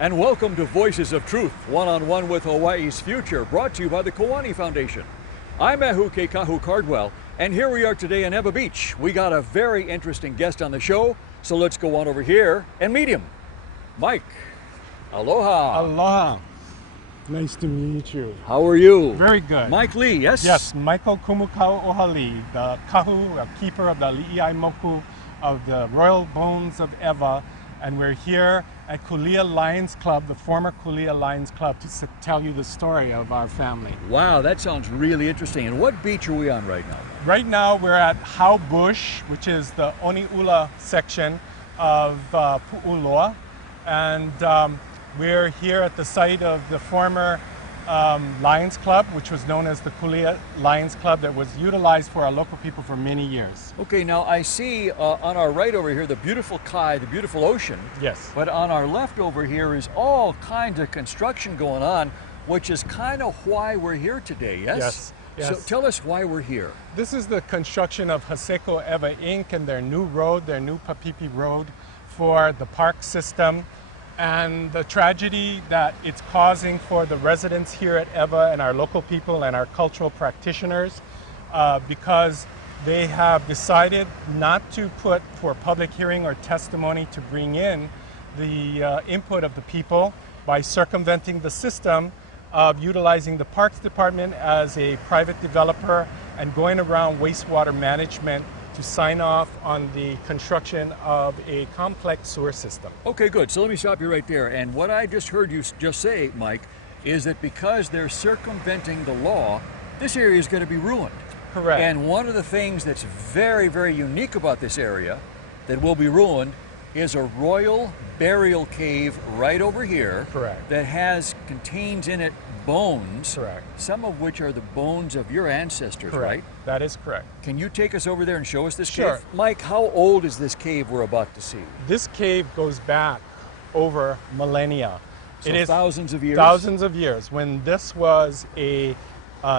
And welcome to Voices of Truth, one-on-one with Hawaii's future, brought to you by the Kiwani Foundation. I'm Ahu Keikahu Cardwell, and here we are today in Ewa Beach. We got a very interesting guest on the show, so let's go on over here and meet him. Mike, aloha. Aloha. Nice to meet you. How are you? Very good. Mike Lee, yes? Yes, Michael Kumukauoha Lee, the kahu, keeper of the Li'iai Moku of the Royal Bones of Ewa, and we're here at Kulia Lions Club, the former Kulia Lions Club, to tell you the story of our family. Wow, that sounds really interesting. And what beach are we on right now? Right now we're at Hau Bush, which is the Oniula section of Pu'uloa, and we're here at the site of the former Lions Club, which was known as the Kulia Lions Club, that was utilized for our local people for many years. Okay, now I see on our right over here the beautiful Kai, the beautiful ocean. Yes. But on our left over here is all kinds of construction going on, which is kind of why we're here today, yes? Yes. Yes. So tell us why we're here. This is the construction of Haseko Ewa Inc. and their new road, their new Papipi Road for the park system, and the tragedy that it's causing for the residents here at Ewa and our local people and our cultural practitioners, because they have decided not to put for public hearing or testimony to bring in the input of the people by circumventing the system of utilizing the Parks Department as a private developer and going around wastewater management to sign off on the construction of a complex sewer system. Okay, good. So let me stop you right there. And what I just heard you just say, Mike, is that because they're circumventing the law, this area is going to be ruined. Correct. And one of the things that's very, very unique about this area that will be ruined is a royal burial cave right over here. Correct. That contains in it bones. Correct. Some of which are the bones of your ancestors, Correct. right? That is correct. Can you take us over there and show us this Sure. cave? Mike, how old is this cave we're about to see? This cave goes back over millennia. So it is thousands of years? Thousands of years, when this was a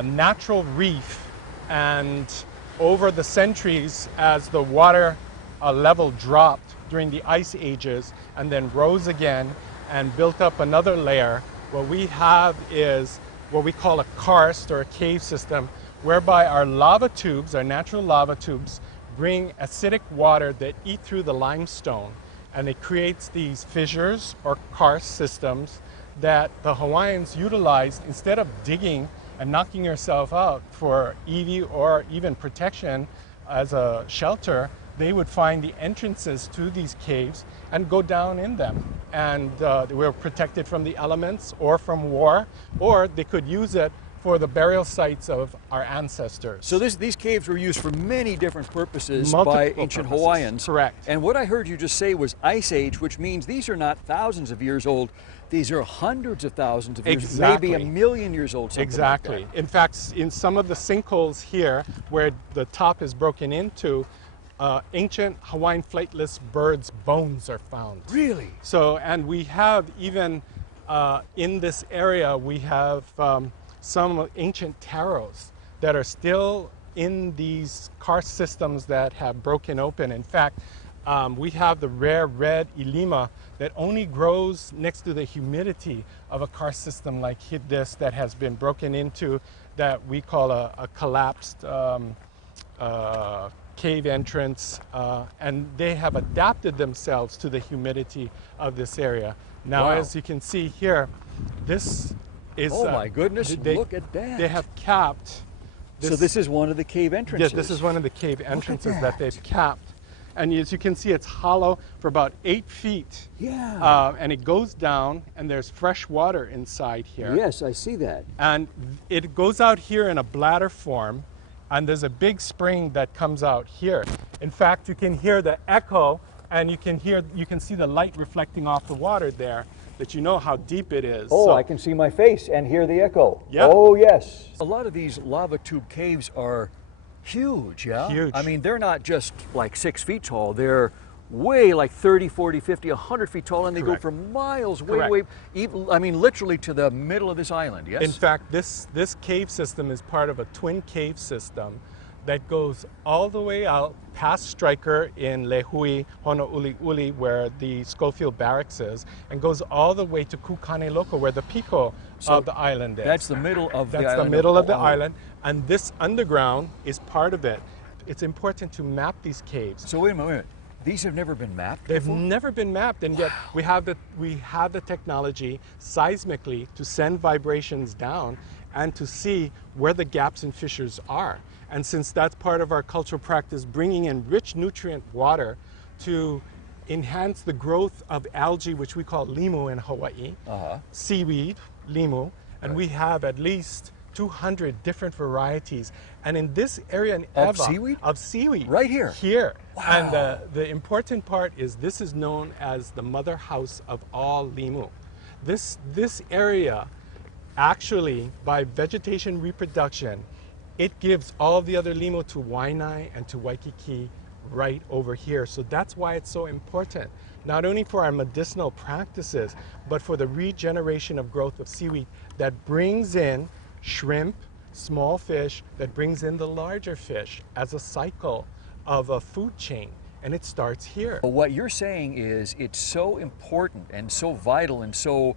natural reef, and over the centuries, as the water level dropped during the ice ages and then rose again and built up another layer, what we have is what we call a karst, or a cave system, whereby our lava tubes, our natural lava tubes, bring acidic water that eat through the limestone, and it creates these fissures or karst systems that the Hawaiians utilized instead of digging and knocking yourself out for EV or even protection as a shelter. They would find the entrances to these caves and go down in them. And they were protected from the elements or from war, or they could use it for the burial sites of our ancestors. So these caves were used for many different purposes Multiple by ancient purposes. Hawaiians. Correct. And what I heard you just say was Ice Age, which means these are not thousands of years old. These are hundreds of thousands of years, Exactly. maybe 1,000,000 years old. Exactly. Like In fact, in some of the sinkholes here, where the top is broken into, ancient Hawaiian flightless birds' bones are found. Really? So, and we have even in this area, we have some ancient taros that are still in these karst systems that have broken open. In fact, we have the rare red ilima that only grows next to the humidity of a karst system like this that has been broken into, that we call a collapsed cave entrance, and they have adapted themselves to the humidity of this area. Now, Wow. as you can see here, this is... Oh my goodness, they, look at that. They have capped So this is one of the cave entrances. Yes, this is one of the cave entrances that that. they've capped. And as you can see, it's hollow for about 8 feet. Yeah. And it goes down, and there's fresh water inside here. Yes, I see that. And it goes out here in a bladder form, and there's a big spring that comes out here. In fact, you can hear the echo, and you can see the light reflecting off the water there, that you know how deep it is. Oh, So- I can see my face and hear the echo. Yep. Oh, yes. A lot of these lava tube caves are huge, yeah? Huge. I mean, they're not just like 6 feet tall. They're way like 30, 40, 50, 100 feet tall, and they Correct. go for miles, Correct. even, I mean, literally to the middle of this island, yes? In fact, this cave system is part of a twin cave system that goes all the way out past Stryker in Lehui, Honouliuli, where the Schofield Barracks is, and goes all the way to Kukaniloko, where the Pico of the island is. That's the middle of the island. That's the middle of the island, and this underground is part of it. It's important to map these caves. So wait a minute. These have never been mapped They've before? never been mapped, and yet we have the technology seismically to send vibrations down and to see where the gaps and fissures are. And since that's part of our cultural practice, bringing in rich nutrient water to enhance the growth of algae, which we call limu in Hawaii, seaweed, limu, and we have at least 200 different varieties. And in this area in Of Ewa, seaweed? Of seaweed. Right here? Here. Wow. And the important part is this is known as the mother house of all limu. This area, actually, by vegetation reproduction, it gives all the other limu to Waianae and to Waikiki right over here. So that's why it's so important, not only for our medicinal practices, but for the regeneration of growth of seaweed that brings in shrimp, small fish, that brings in the larger fish as a cycle of a food chain. And it starts here. But what you're saying is it's so important and so vital and so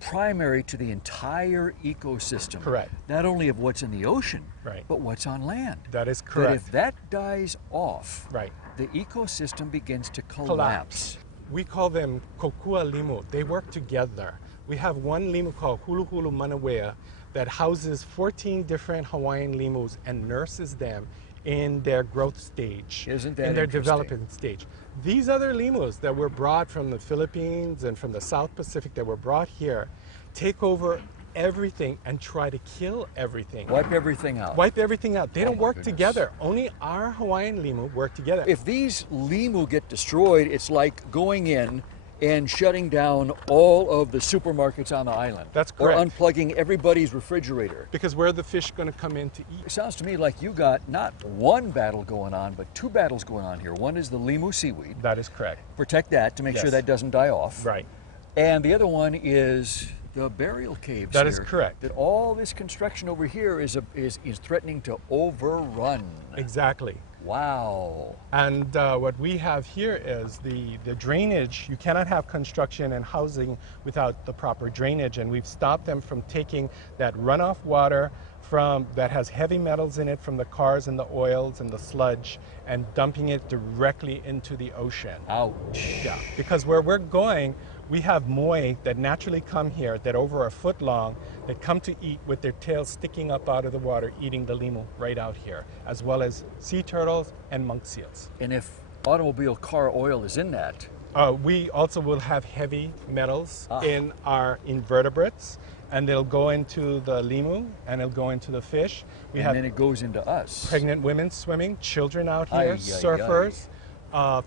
primary to the entire ecosystem. Correct. Not only of what's in the ocean, Right. but what's on land. That is That correct. if that dies off, Right. the ecosystem begins to collapse. We call them kokua limu. They work together. We have one limu called Hulu Hulu Manawea that houses 14 different Hawaiian limus and nurses them in their growth stage, Isn't that in their interesting? development stage. These other limus that were brought from the Philippines and from the South Pacific that were brought here take over everything and try to kill everything. Wipe everything out. Wipe everything out. They don't my work goodness. together. Only our Hawaiian limu work together. If these limu get destroyed, it's like going in and shutting down all of the supermarkets on the island. That's correct. Or unplugging everybody's refrigerator. Because where are the fish going to come in to eat? It sounds to me like you got not one battle going on, but two battles going on here. One is the limu seaweed. That is correct. Protect that to make sure Yes. that doesn't die off. Right. And the other one is the burial caves. That is here, correct. That all this construction over here is threatening to overrun. Exactly. Wow. And what we have here is the drainage. You cannot have construction and housing without the proper drainage, and we've stopped them from taking that runoff water that has heavy metals in it from the cars and the oils and the sludge and dumping it directly into the ocean. Ouch. Yeah, because where we're going, we have moi that naturally come here that over a foot long that come to eat with their tails sticking up out of the water, eating the limu right out here, as well as sea turtles and monk seals. And if automobile car oil is in that, We also will have heavy metals in our invertebrates, and they'll go into the limu and it'll go into the fish. We and have then it goes into us. pregnant women swimming, children out here, Ay, ay, surfers,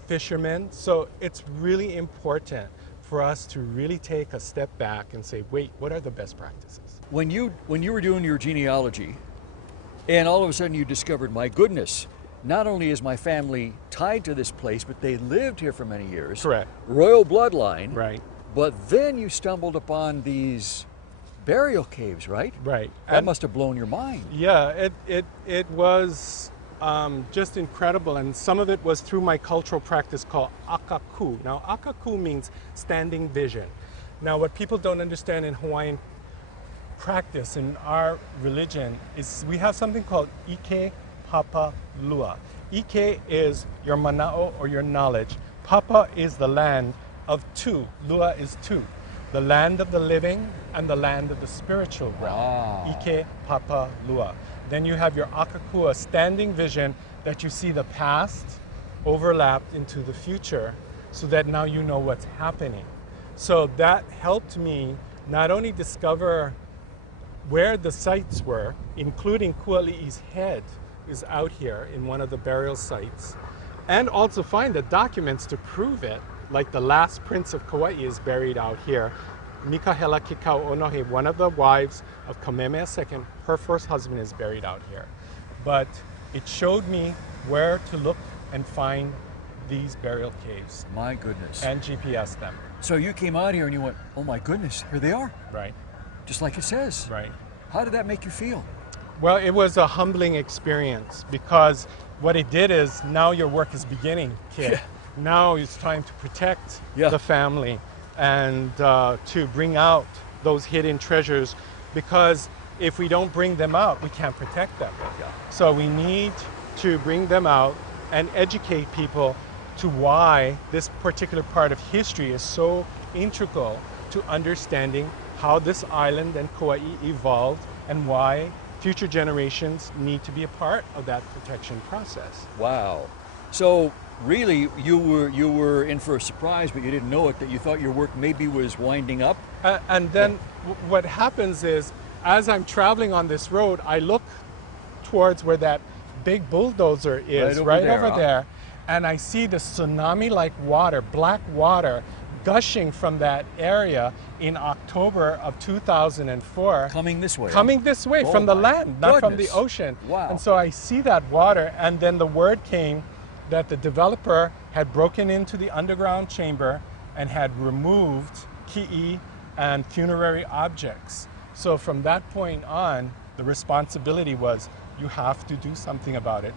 fishermen. So it's really important for us to really take a step back and say, wait, what are the best practices? When you were doing your genealogy, and all of a sudden you discovered, my goodness, not only is my family tied to this place, but they lived here for many years. Correct. Royal bloodline. Right. But then you stumbled upon these burial caves, right? Right. That And- must have blown your mind. Yeah, it was just incredible, and some of it was through my cultural practice called akaku. Now, akaku means standing vision. Now, what people don't understand in Hawaiian practice, in our religion, is we have something called ike, papa, lua. Ike is your mana'o or your knowledge. Papa is the land of two. Lua is two. The land of the living and the land of the spiritual realm. Wow. Ike, papa, lua. Then you have your akakua, standing vision that you see the past overlapped into the future so that now you know what's happening. So that helped me not only discover where the sites were, including Kuali'i's head is out here in one of the burial sites, and also find the documents to prove it, like the last prince of Kauai is buried out here. Mikahela Kikauonohe, one of the wives of Kamehameha II, her first husband is buried out here. But it showed me where to look and find these burial caves My goodness. and GPS them. So you came out here and you went, oh my goodness, here they are. Right, Just like it says. right. How did that make you feel? Well, it was a humbling experience because what it did is now your work is beginning, kid. Yeah. Now it's time to protect Yeah. the family and to bring out those hidden treasures, because if we don't bring them out, we can't protect them. Yeah. So we need to bring them out and educate people to why this particular part of history is so integral to understanding how this island and Kauai evolved and why future generations need to be a part of that protection process. Wow. So really, you were in for a surprise, but you didn't know it, that you thought your work maybe was winding up? And then what happens is, as I'm traveling on this road, I look towards where that big bulldozer is, right over there, and I see the tsunami-like water, black water, gushing from that area in October of 2004. Coming this way. Coming this way Oh from the my land, not from the goodness. ocean. Wow. And so I see that water, and then the word came that the developer had broken into the underground chamber and had removed ki'i and funerary objects. So from that point on, the responsibility was, you have to do something about it,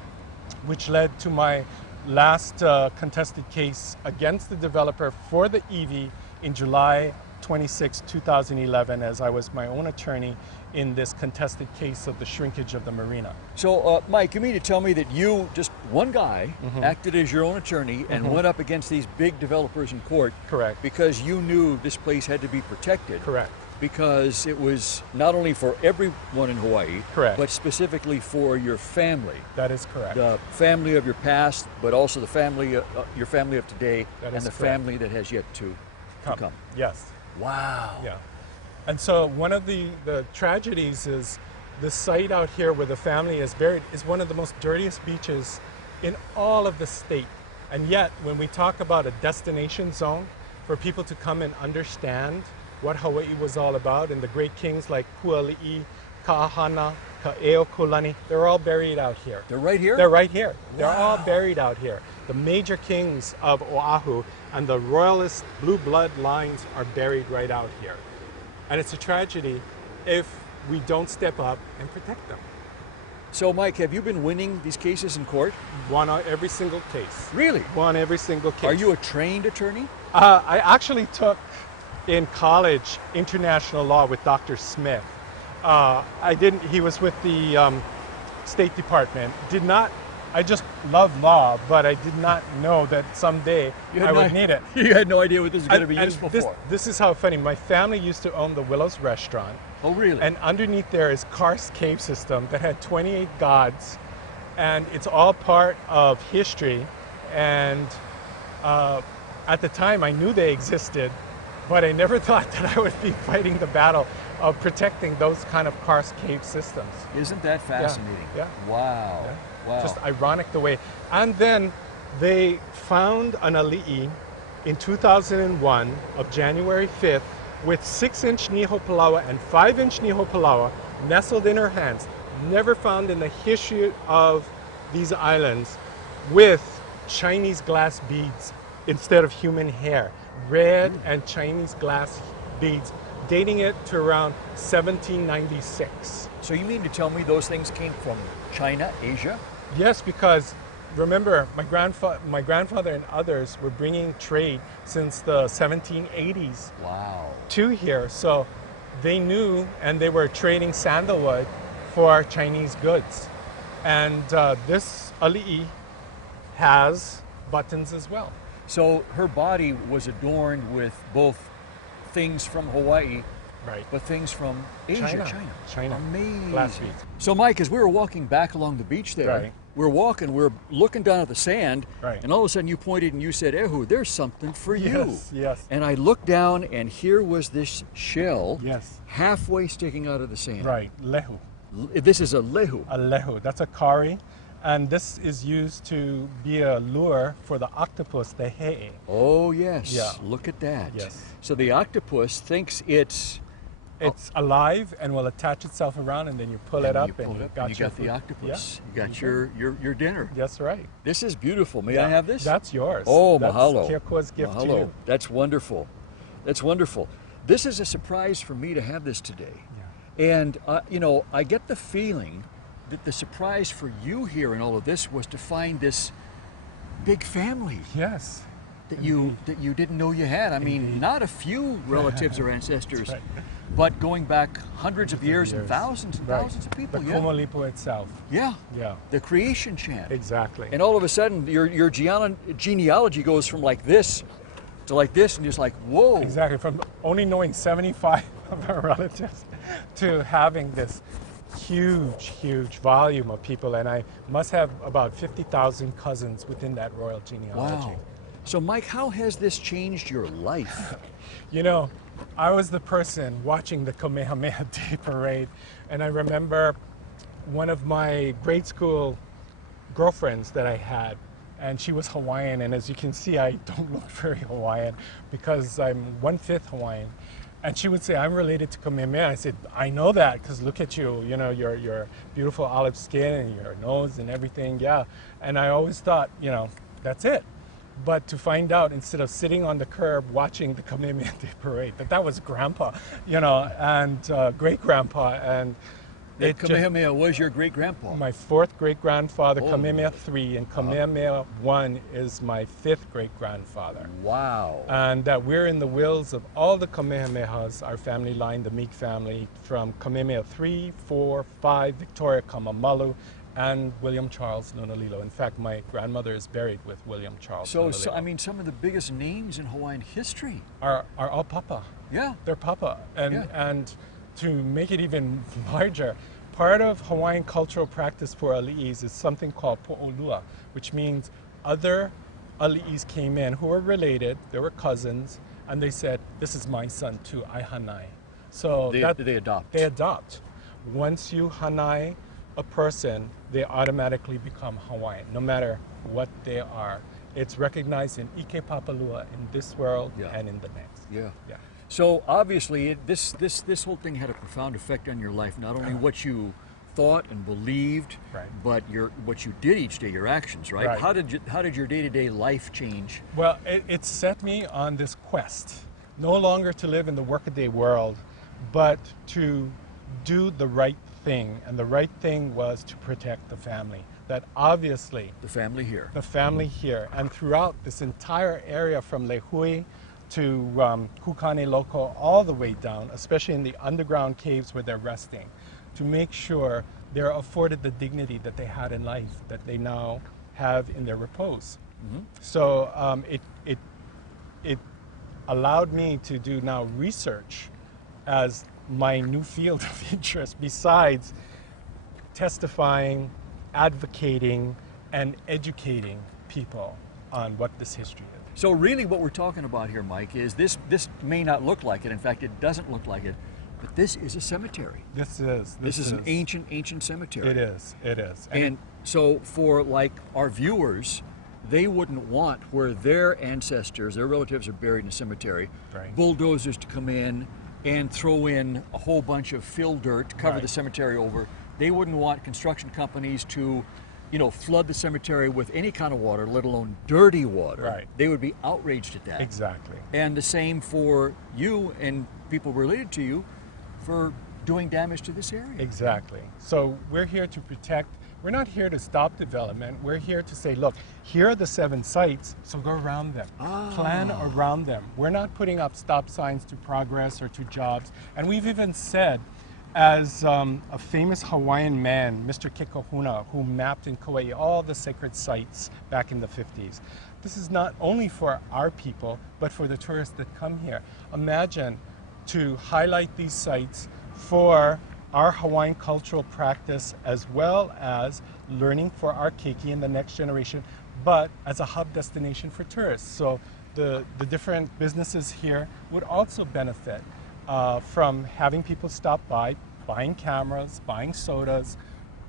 which led to my last contested case against the developer for the EV in July 26, 2011, as I was my own attorney in this contested case of the shrinkage of the marina. So, Mike, you mean to tell me that you, just one guy, acted as your own attorney and went up against these big developers in court? Correct. Because you knew this place had to be protected. Correct. Because it was not only for everyone in Hawaii, Correct. but specifically for your family. That is correct. The family of your past, but also the family, your family of today, That and is the correct. family that has yet to come. Yes. Wow. Yeah. And so one of the tragedies is the site out here where the family is buried is one of the most dirtiest beaches in all of the state. And yet, when we talk about a destination zone for people to come and understand what Hawaii was all about, and the great kings like Kuali'i, Ka'ahana, Ka'eokulani, they're all buried out here. They're right here? They're right here. They're all Wow. buried out here. The major kings of Oahu and the royalist blue blood lines are buried right out here. And it's a tragedy if we don't step up and protect them. So, Mike, have you been winning these cases in court? Won on every single case. Really? Won every single case. Are you a trained attorney? I actually took in college international law with Dr. Smith. I didn't, he was with the State Department. I just love law, but I did not know that someday I would need it. You had no idea what this was going to be useful for. This is how funny. My family used to own the Willows restaurant. Oh, really? And underneath there is Karst cave system that had 28 gods, and it's all part of history. And at the time, I knew they existed, but I never thought that I would be fighting the battle of protecting those kind of Karst cave systems. Isn't that fascinating? Yeah. Wow. Yeah. Wow. Just ironic the way. And then they found an ali'i in 2001 of January 5th with 6-inch Niho Palawa and 5-inch Niho Palawa nestled in her hands. Never found in the history of these islands, with Chinese glass beads instead of human hair. Red and Chinese glass beads, dating it to around 1796. So you mean to tell me those things came from China, Asia? Yes, because remember, my grandfather and others were bringing trade since the 1780s Wow. to here. So they knew, and they were trading sandalwood for Chinese goods. And this ali'i has buttons as well. So her body was adorned with both things from Hawaii, Right. but things from Asia, China. Amazing. Glass beads. So, Mike, as we were walking back along the beach there, Right. we're looking down at the sand, Right. and all of a sudden you pointed and you said, Ehu, there's something for you. Yes, yes. And I looked down, and here was this shell Yes. halfway sticking out of the sand. Right, lehu. This is a lehu. A lehu, that's a kari. And this is used to be a lure for the octopus, the he'e. Oh, yes. Yeah. Look at that. Yes. So the octopus thinks it's alive and will attach itself around, and then you pull it up you pull and it up, got and you your got the food. octopus. Yeah. You got your dinner. That's right. This is beautiful. May I have this? That's yours. Oh, that's mahalo. Keakua's gift to Mahalo. you. That's wonderful. That's wonderful. This is a surprise for me to have this today. Yeah. And, you know, I get the feeling the surprise for you here in all of this was to find this big family. Yes. That you didn't know you had. I mean, not a few relatives or ancestors, right. but going back hundreds of years and thousands of people. The Komalipo itself. Yeah. Yeah. The creation chant. Exactly. And all of a sudden, your genealogy goes from like this to like this, and just like, whoa. Exactly. From only knowing 75 of our relatives to having this huge volume of people, and I must have about 50,000 cousins within that royal genealogy. Wow. So Mike, how has this changed your life? You know, I was the person watching the Kamehameha Day parade, and I remember one of my grade school girlfriends that I had, and she was Hawaiian, and as you can see, I don't look very Hawaiian because I'm 1/5 Hawaiian. And she would say, I'm related to Kamehameha. I said, I know that because look at you, you know, your beautiful olive skin and your nose and everything, yeah. And I always thought, you know, that's it. But to find out, instead of sitting on the curb watching the Kamehameha Day parade, that was grandpa, you know, and great-grandpa. And Kamehameha was your great-grandpa? My 4th great-grandfather, Oh. Kamehameha III, and Kamehameha I is my 5th great-grandfather. Wow. And that we're in the wills of all the Kamehamehas, our family line, the Meek family, from Kamehameha III, 4, 5, Victoria Kamamalu, and William Charles Lunalilo. In fact, my grandmother is buried with William Charles Lunalilo. So, I mean, some of the biggest names in Hawaiian history are all Papa. Yeah. They're Papa. And, Yeah. and to make it even larger, part of Hawaiian cultural practice for ali'is is something called po'olua, which means other ali'is came in who were related, they were cousins, and they said, this is my son too, I hanai. So They adopt. They adopt. Once you hanai a person, they automatically become Hawaiian, no matter what they are. It's recognized in Ike Papalua in this world and in the next. Yeah. Yeah. So obviously, this whole thing had a profound effect on your life. Not only what you thought and believed, Right. but what you did each day, your actions. Right? Right. How did your day-to-day life change? Well, it set me on this quest, no longer to live in the workaday world, but to do the right thing. And the right thing was to protect the family. That obviously, The family here. the family here, and throughout this entire area from Lehui to Kukane Loko, all the way down, especially in the underground caves where they're resting, to make sure they're afforded the dignity that they had in life, that they now have in their repose. Mm-hmm. So it allowed me to do now research as my new field of interest, besides testifying, advocating, and educating people on what this history is. So really what we're talking about here, Mike, is this may not look like it. In fact, it doesn't look like it, but this is a cemetery. This is an ancient cemetery. It is. And so for like our viewers, they wouldn't want where their ancestors, their relatives are buried in a cemetery, Right. bulldozers to come in and throw in a whole bunch of fill dirt, cover Right. the cemetery over. They wouldn't want construction companies to, you know, flood the cemetery with any kind of water, let alone dirty water. Right. They would be outraged at that. Exactly. And the same for you and people related to you for doing damage to this area. Exactly. So we're here to protect. We're not here to stop development. We're here to say, look, here are the 7 sites, so go around them. Plan around them. We're not putting up stop signs to progress or to jobs. And we've even said, as a famous Hawaiian man, Mr. Kekahuna, who mapped in Kauai all the sacred sites back in the 50s, this is not only for our people, but for the tourists that come here. Imagine to highlight these sites for our Hawaiian cultural practice, as well as learning for our keiki and the next generation, but as a hub destination for tourists. So the different businesses here would also benefit from having people stop by, buying cameras, buying sodas,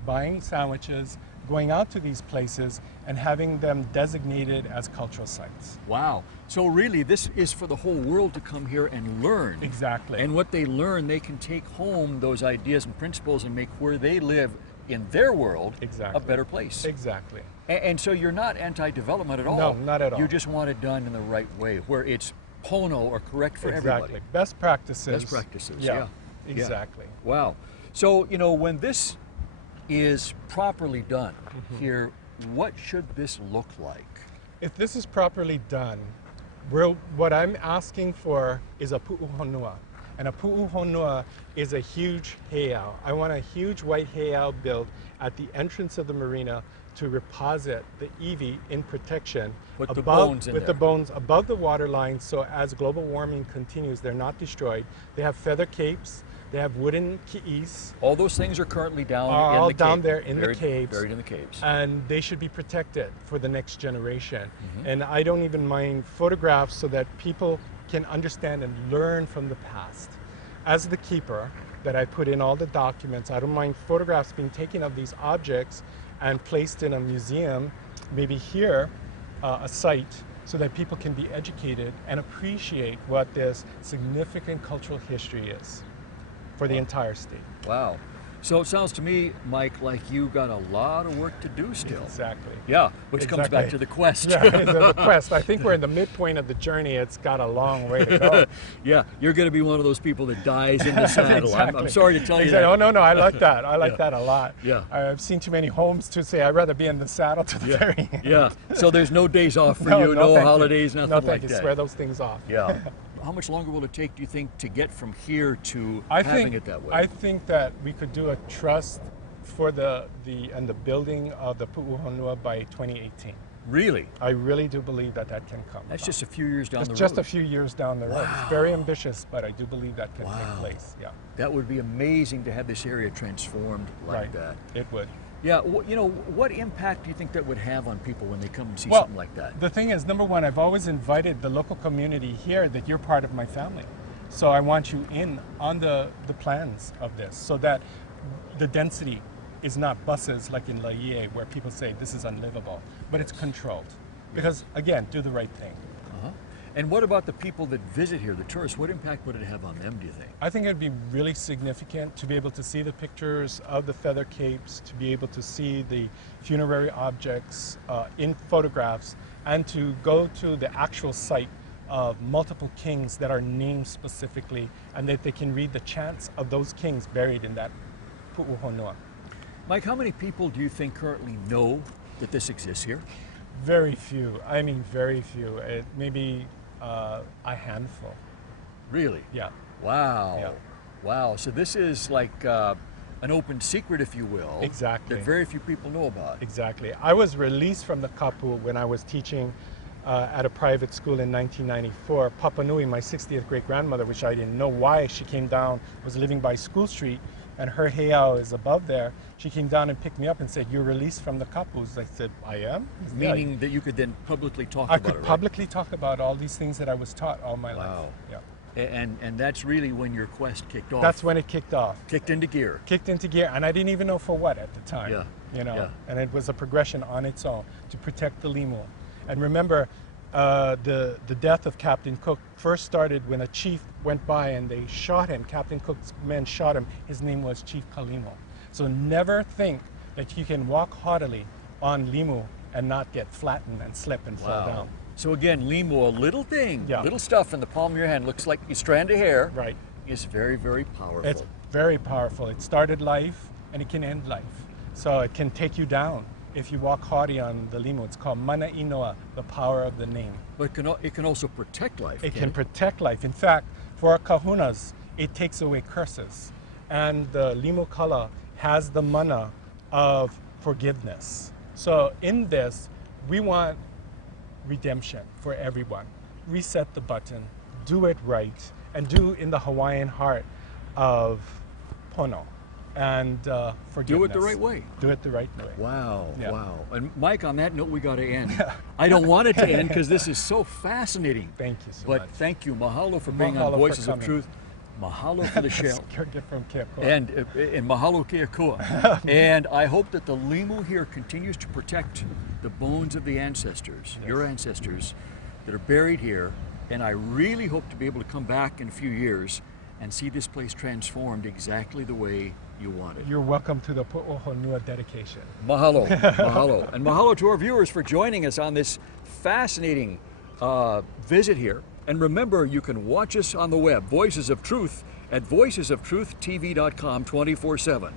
buying sandwiches, going out to these places and having them designated as cultural sites. Wow. So really this is for the whole world to come here and learn. Exactly. And what they learn, they can take home those ideas and principles and make where they live in their world Exactly. a better place. Exactly. And so you're not anti-development at all. No, not at all. You just want it done in the right way, where it's pono or correct for Exactly. everybody. Best practices. Best practices, Yeah. yeah. Exactly. Wow. So, you know, when this is properly done here, what should this look like? If this is properly done, what I'm asking for is a pu'uhonua. And a pu'uhonua is a huge heiau. I want a huge white heiau built at the entrance of the marina to reposit the iwi in protection Put the above, bones in with there. the bones above the water line, so as global warming continues, they're not destroyed. They have feather capes, they have wooden ki'is, All those things are currently down are in all the down cave, there in buried, the caves. Buried in the caves. And they should be protected for the next generation. And I don't even mind photographs so that people can understand and learn from the past. As the keeper, that I put in all the documents, I don't mind photographs being taken of these objects and placed in a museum, maybe here, a site, so that people can be educated and appreciate what this significant cultural history is for the entire state. Wow. So it sounds to me, Mike, like you got a lot of work to do still. Exactly. Yeah, which comes back to the quest. Yeah, it's the quest. I think we're in the midpoint of the journey. It's got a long way to go. Yeah, you're going to be one of those people that dies in the saddle. Exactly. I'm sorry to tell you Exactly. that. Oh, no, I like that. I like that a lot. Yeah. I've seen too many homes to say I'd rather be in the saddle to the very end. Yeah, so there's no days off for No, you, no thank you. holidays, nothing No, like thank you. that. Swear those things off. Yeah. How much longer will it take, do you think, to get from here to I having think, it that way? I think that we could do a trust for the building of the Pu'uhonua by 2018. Really? I really do believe that can come. That's just a few years down the road. It's just a few years down the road. It's very ambitious, but I do believe that can take Wow. place. Yeah. That would be amazing to have this area transformed like Right. that. It would. Yeah, you know, what impact do you think that would have on people when they come and see Well, something like that? The thing is, number one, I've always invited the local community here that you're part of my family. So I want you in on the plans of this so that the density is not buses like in Laie where people say this is unlivable, but it's controlled. Because again, do the right thing. And what about the people that visit here, the tourists? What impact would it have on them, do you think? I think it'd be really significant to be able to see the pictures of the feather capes, to be able to see the funerary objects in photographs, and to go to the actual site of multiple kings that are named specifically, and that they can read the chants of those kings buried in that pu'uhonua. Mike, how many people do you think currently know that this exists here? Very few. I mean, very few. Maybe a handful. Really? Yeah. Wow. Yeah. Wow. So this is like an open secret, if you will. Exactly. That very few people know about. Exactly. I was released from the kapu when I was teaching at a private school in 1994. Papa Nui, my 60th great grandmother, which I didn't know why she came down, was living by School Street, and her heiau is above there. She came down and picked me up and said, "You're released from the kapus." I said, "I am?" Meaning that you could then publicly talk I about could it, right? publicly talk about all these things that I was taught all my life. Wow. Yeah. And that's really when your quest kicked off. That's when it kicked off. Kicked into gear. Kicked into gear, and I didn't even know for what at the time. Yeah. You know, Yeah. and it was a progression on its own to protect the limu. And remember, the death of Captain Cook first started when a chief went by and they shot him. Captain Cook's men shot him. His name was Chief Kalimo. So never think that you can walk haughtily on limu and not get flattened and slip and fall down. So again, limu, a little thing, Yeah. little stuff in the palm of your hand, looks like a strand of hair, Right. is very, very powerful. It's very powerful. It started life and it can end life. So it can take you down. If you walk haughty on the limu, it's called mana inoa, the power of the name. But it can also protect life. It can protect life. In fact, for our kahunas, it takes away curses. And the limu kala has the mana of forgiveness. So in this, we want redemption for everyone. Reset the button, do it right, and do in the Hawaiian heart of pono and forgiveness. Do it the right way. Do it the right way. Wow, Yeah. wow. And Mike, on that note, we got to end. I don't want it to end because this is so fascinating. Thank you so But much. thank you. Mahalo for being Mahalo on for Voices of coming. Truth. Mahalo for the shell. Gift from Keakoa. And mahalo kia kua. And I hope that the limu here continues to protect the bones of the ancestors, your ancestors, that are buried here. And I really hope to be able to come back in a few years and see this place transformed exactly the way you want it. You're welcome to the Pu'uhonua dedication. Mahalo, mahalo. And mahalo to our viewers for joining us on this fascinating visit here. And remember, you can watch us on the web, Voices of Truth, at voicesoftruth.tv.com 24/7.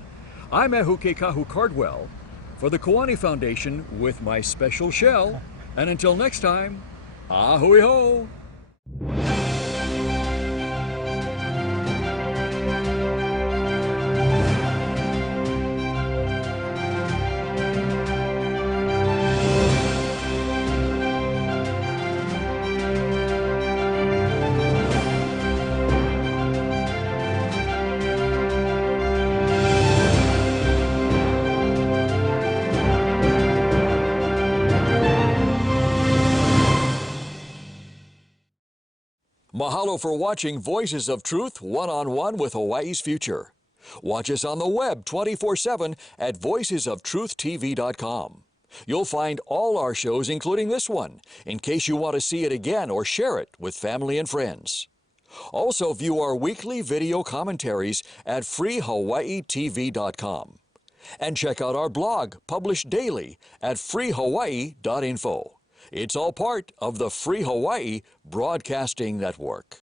I'm Kahu Cardwell for the Kiwani Foundation with my special shell. And until next time, ahui ho! Mahalo for watching Voices of Truth one-on-one with Hawaii's Future. Watch us on the web 24/7 at voicesoftruthtv.com. You'll find all our shows, including this one, in case you want to see it again or share it with family and friends. Also view our weekly video commentaries at freehawaiitv.com. And check out our blog, published daily, at freehawaii.info. It's all part of the Free Hawaii Broadcasting Network.